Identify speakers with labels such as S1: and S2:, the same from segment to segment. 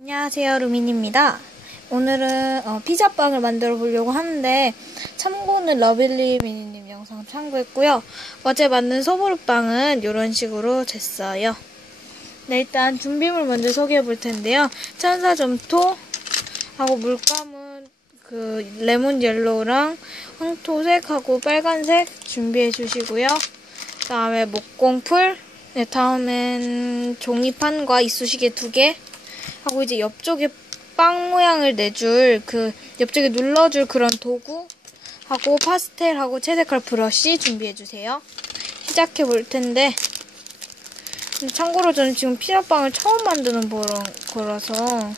S1: 안녕하세요 루민입니다. 오늘은 어, 피자빵을 만들어 보려고 하는데 참고는 러빌리 미니님 영상 참고했고요. 어제 만든 소보루빵은 이런 식으로 됐어요. 네 일단 준비물 먼저 소개해 볼 텐데요. 천사점토 하고 물감은 그 레몬 옐로우랑 황토색하고 빨간색 준비해 주시고요. 그 다음에 목공풀 네, 다음엔 종이판과 이쑤시개 두 개, 하고 이제 옆쪽에 빵 모양을 내줄 그 옆쪽에 눌러줄 그런 도구 하고 파스텔하고 채색할 브러쉬 준비해 주세요. 시작해 볼 텐데 참고로 저는 지금 피자빵을 처음 만드는 거라서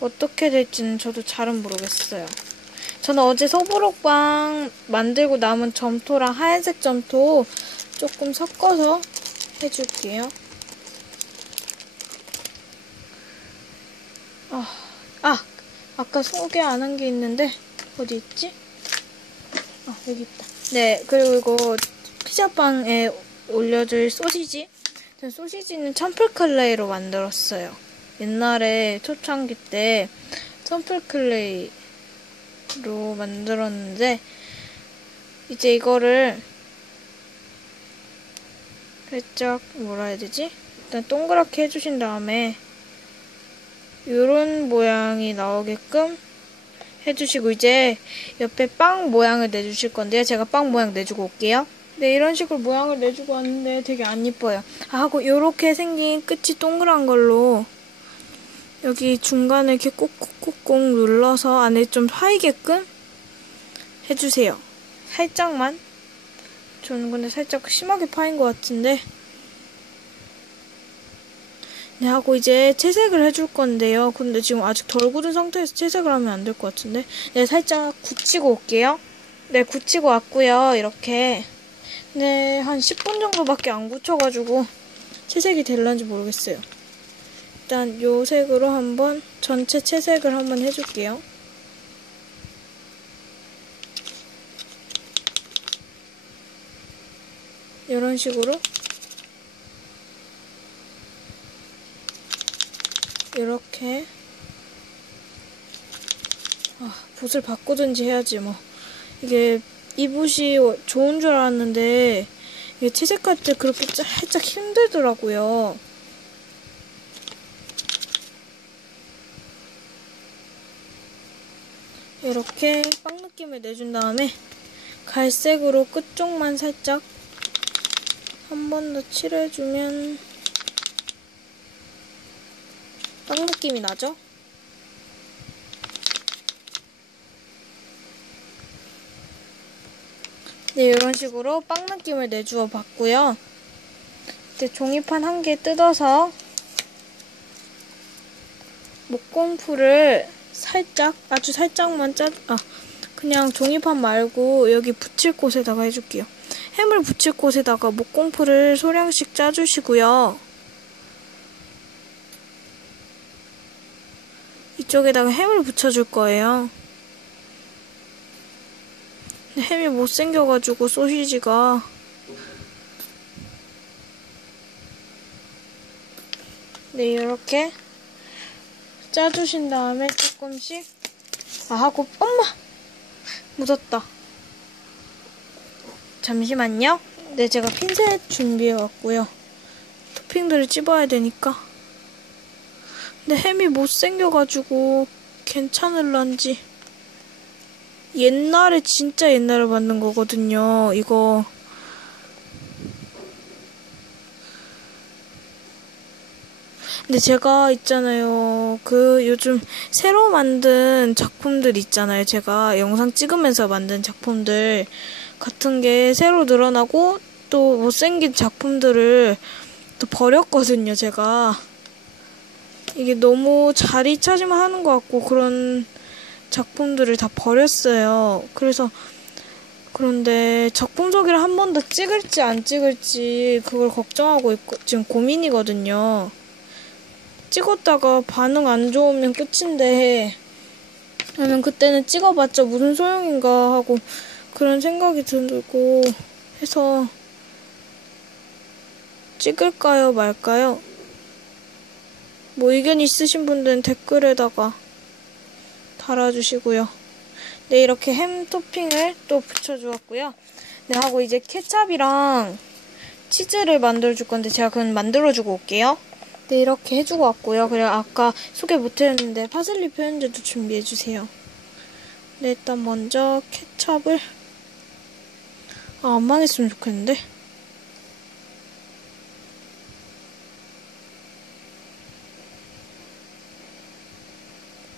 S1: 어떻게 될지는 저도 잘은 모르겠어요. 저는 어제 소보로빵 만들고 남은 점토랑 하얀색 점토 조금 섞어서 해줄게요. 아, 아, 아까 소개 안 한 게 있는데, 어디 있지? 아, 여기 있다. 네, 그리고 이거 피자빵에 올려줄 소시지. 전 소시지는 첨플클레이로 만들었어요. 옛날에 초창기 때 첨플클레이로 만들었는데, 이제 이거를 살짝 뭐라 해야 되지? 일단 동그랗게 해주신 다음에 이런 모양이 나오게끔 해주시고 이제 옆에 빵 모양을 내주실 건데요. 제가 빵 모양 내주고 올게요. 네, 이런 식으로 모양을 내주고 왔는데 되게 안 이뻐요. 아, 하고 이렇게 생긴 끝이 동그란 걸로 여기 중간에 이렇게 꾹꾹꾹꾹 눌러서 안에 좀 파이게끔 해주세요. 살짝만. 저는 근데 살짝 심하게 파인 것 같은데 네, 하고 이제 채색을 해줄 건데요. 근데 지금 아직 덜 굳은 상태에서 채색을 하면 안 될 것 같은데. 네, 살짝 굳히고 올게요. 네, 굳히고 왔고요. 이렇게. 네, 한 10분 정도밖에 안 굳혀가지고 채색이 될런지 모르겠어요. 일단 요 색으로 한번 전체 채색을 한번 해줄게요. 이런 식으로 이렇게. 아, 붓을 바꾸든지 해야지 뭐. 이게 이 붓이 좋은 줄 알았는데 이게 채색할 때 그렇게 살짝 힘들더라고요. 이렇게 빵 느낌을 내준 다음에 갈색으로 끝쪽만 살짝 한 번 더 칠해주면 빵 느낌이 나죠? 네, 이런 식으로 빵 느낌을 내주어 봤고요. 이제 종이판 한 개 뜯어서 목공풀을 살짝, 아주 살짝만 짜, 아, 그냥 종이판 말고 여기 붙일 곳에다가 해줄게요. 햄을 붙일 곳에다가 목공풀을 소량씩 짜주시고요. 이쪽에다가 햄을 붙여줄 거예요. 햄이 못생겨가지고 소시지가. 네 이렇게 짜주신 다음에 조금씩. 아 하고 엄마! 묻었다. 잠시만요. 네 제가 핀셋 준비해 왔고요. 토핑들을 찝어야 되니까 근데 햄이 못생겨가지고 괜찮을런지 옛날에 진짜 옛날에 만든 거거든요. 이거 근데 제가 있잖아요. 그 요즘 새로 만든 작품들 있잖아요. 제가 영상 찍으면서 만든 작품들 같은 게 새로 늘어나고 또 못생긴 작품들을 또 버렸거든요. 제가. 이게 너무 자리 차지만 하는 것 같고 그런 작품들을 다 버렸어요. 그래서 그런데 작품 소개를 한 번 더 찍을지 안 찍을지 그걸 걱정하고 있고 지금 고민이거든요. 찍었다가 반응 안 좋으면 끝인데 저는 그때는 찍어봤자 무슨 소용인가 하고 그런 생각이 들고 해서 찍을까요 말까요? 뭐 의견 있으신 분들은 댓글에다가 달아주시고요. 네, 이렇게 햄 토핑을 또 붙여주었고요. 네, 하고 이제 케찹이랑 치즈를 만들어줄 건데 제가 그건 만들어주고 올게요. 네, 이렇게 해주고 왔고요. 그리고 아까 소개 못했는데 파슬리 표현제도 준비해주세요. 네, 일단 먼저 케찹을 아, 안 망했으면 좋겠는데.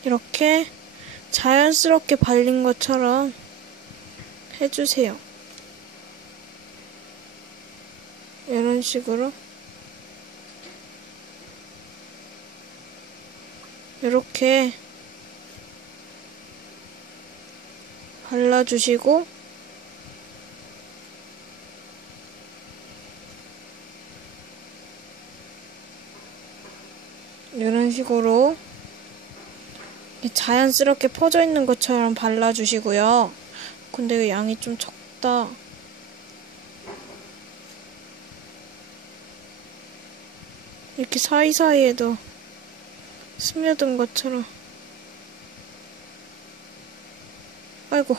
S1: 이렇게 자연스럽게 발린 것처럼 해주세요. 이런 식으로 이렇게 발라주시고 이런 식으로 자연스럽게 퍼져 있는 것처럼 발라주시고요. 근데 그 양이 좀 적다. 이렇게 사이사이에도 스며든 것처럼. 아이고,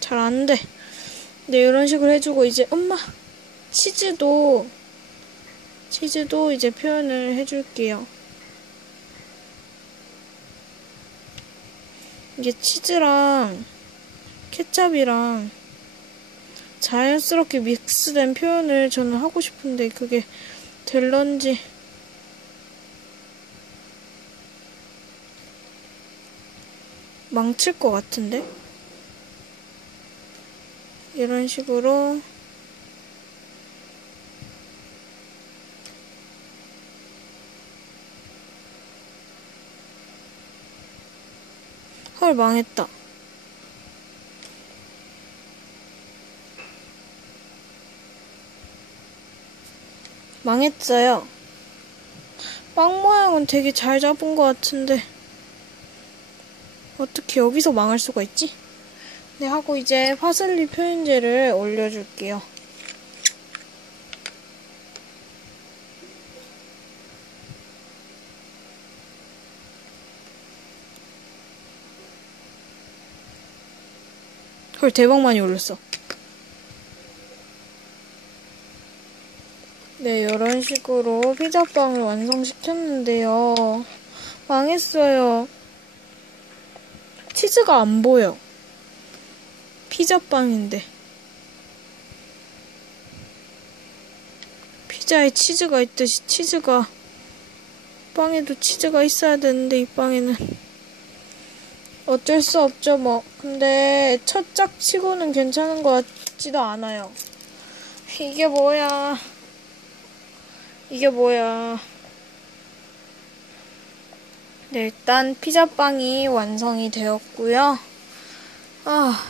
S1: 잘 안 돼. 네, 이런 식으로 해주고, 이제 엄마, 치즈도, 치즈도 이제 표현을 해줄게요. 이게 치즈랑 케찹이랑 자연스럽게 믹스된 표현을 저는 하고 싶은데 그게 될런지. 망칠 것 같은데? 이런 식으로 헐 망했다. 망했어요. 빵 모양은 되게 잘 잡은 것 같은데 어떻게 여기서 망할 수가 있지? 네 하고 이제 파슬리 표현제를 올려줄게요. 헐 대박 많이 올렸어. 네, 이런 식으로 피자빵을 완성시켰는데요. 망했어요. 치즈가 안 보여. 피자빵인데. 피자에 치즈가 있듯이 치즈가 빵에도 치즈가 있어야 되는데 이 빵에는 어쩔 수 없죠, 뭐. 근데 첫 짝치고는 괜찮은 것 같지도 않아요. 이게 뭐야. 이게 뭐야. 네, 일단 피자빵이 완성이 되었고요. 아,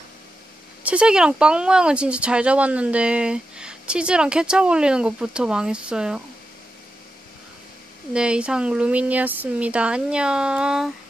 S1: 채색이랑 빵 모양은 진짜 잘 잡았는데 치즈랑 케찹 올리는 것부터 망했어요. 네, 이상 루민이었습니다. 안녕.